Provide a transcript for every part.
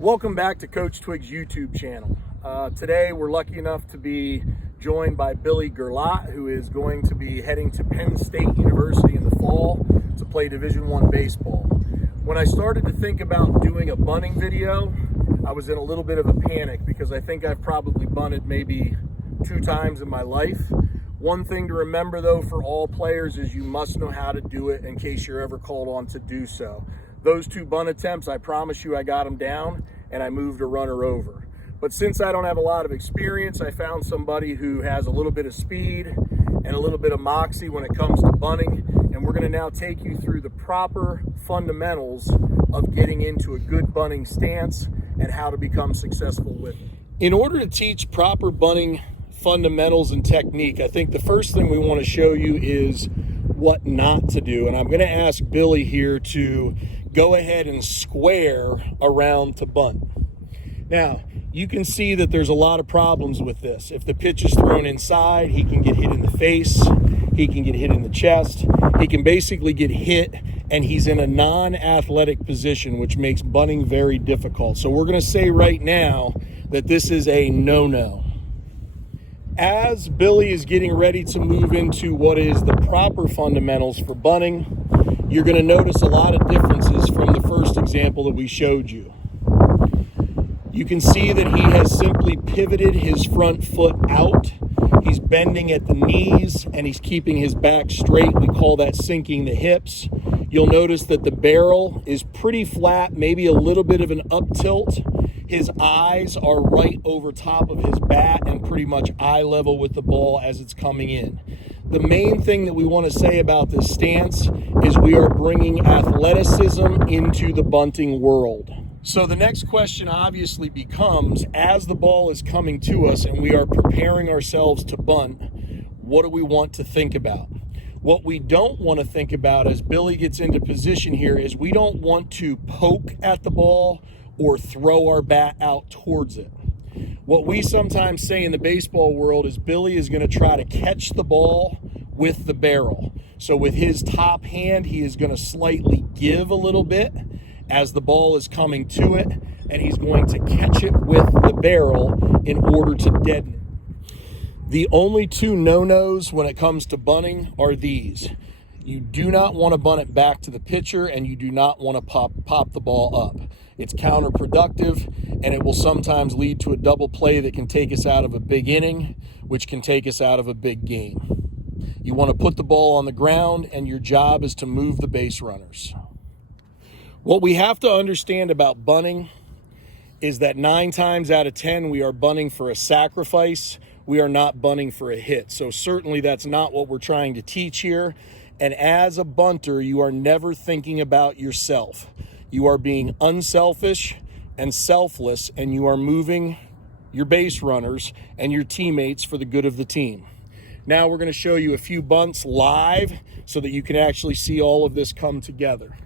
Welcome back to Coach Twigg's YouTube channel. Today we're lucky enough to be joined by Billy Gerlott, who is going to be heading to Penn State University in the fall to play Division I baseball. When I started to think about doing a bunting video, I was in a little bit of a panic because I think I've probably bunted maybe 2 times in my life. One thing to remember though for all players is you must know how to do it in case you're ever called on to do so. Those 2 bunt attempts, I promise you I got them down and I moved a runner over. But since I don't have a lot of experience, I found somebody who has a little bit of speed and a little bit of moxie when it comes to bunting. And we're gonna now take you through the proper fundamentals of getting into a good bunting stance and how to become successful with it. In order to teach proper bunting fundamentals and technique, I think the first thing we want to show you is what not to do. And I'm going to ask Billy here to go ahead and square around to bunt. Now, you can see that there's a lot of problems with this. If the pitch is thrown inside, he can get hit in the face, he can get hit in the chest, he can basically get hit and he's in a non-athletic position, which makes bunting very difficult. So we're going to say right now that this is a no-no. As Billy is getting ready to move into what is the proper fundamentals for bunting, you're going to notice a lot of differences from the first example that we showed you. You can see that he has simply pivoted his front foot out. He's bending at the knees and he's keeping his back straight. We call that sinking the hips. You'll notice that the barrel is pretty flat, maybe a little bit of an up tilt. His eyes are right over top of his bat and pretty much eye level with the ball as it's coming in. The main thing that we want to say about this stance is we are bringing athleticism into the bunting world. So the next question obviously becomes, as the ball is coming to us and we are preparing ourselves to bunt, what do we want to think about? What we don't want to think about as Billy gets into position here is we don't want to poke at the ball or throw our bat out towards it. What we sometimes say in the baseball world is Billy is going to try to catch the ball with the barrel. So with his top hand, he is going to slightly give a little bit as the ball is coming to it, and he's going to catch it with the barrel in order to deaden it. The only 2 no-nos when it comes to bunting are these. You do not want to bunt it back to the pitcher, and you do not want to pop the ball up. It's counterproductive, and it will sometimes lead to a double play that can take us out of a big inning, which can take us out of a big game. You want to put the ball on the ground, and your job is to move the base runners. What we have to understand about bunting is that 9 times out of 10, we are bunting for a sacrifice. We are not bunting for a hit. So certainly that's not what we're trying to teach here. And as a bunter, you are never thinking about yourself. You are being unselfish and selfless, and you are moving your base runners and your teammates for the good of the team. Now we're going to show you a few bunts live so that you can actually see all of this come together.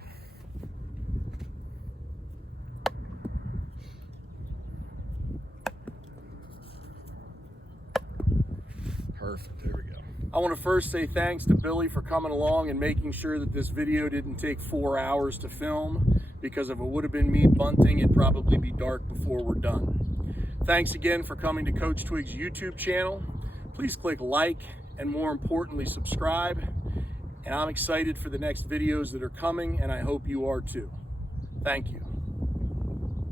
Perfect, there we go. I want to first say thanks to Billy for coming along and making sure that this video didn't take 4 hours to film, because if it would have been me bunting, it'd probably be dark before we're done. Thanks again for coming to Coach Twigg's YouTube channel. Please click like and more importantly, subscribe. And I'm excited for the next videos that are coming, and I hope you are too. Thank you.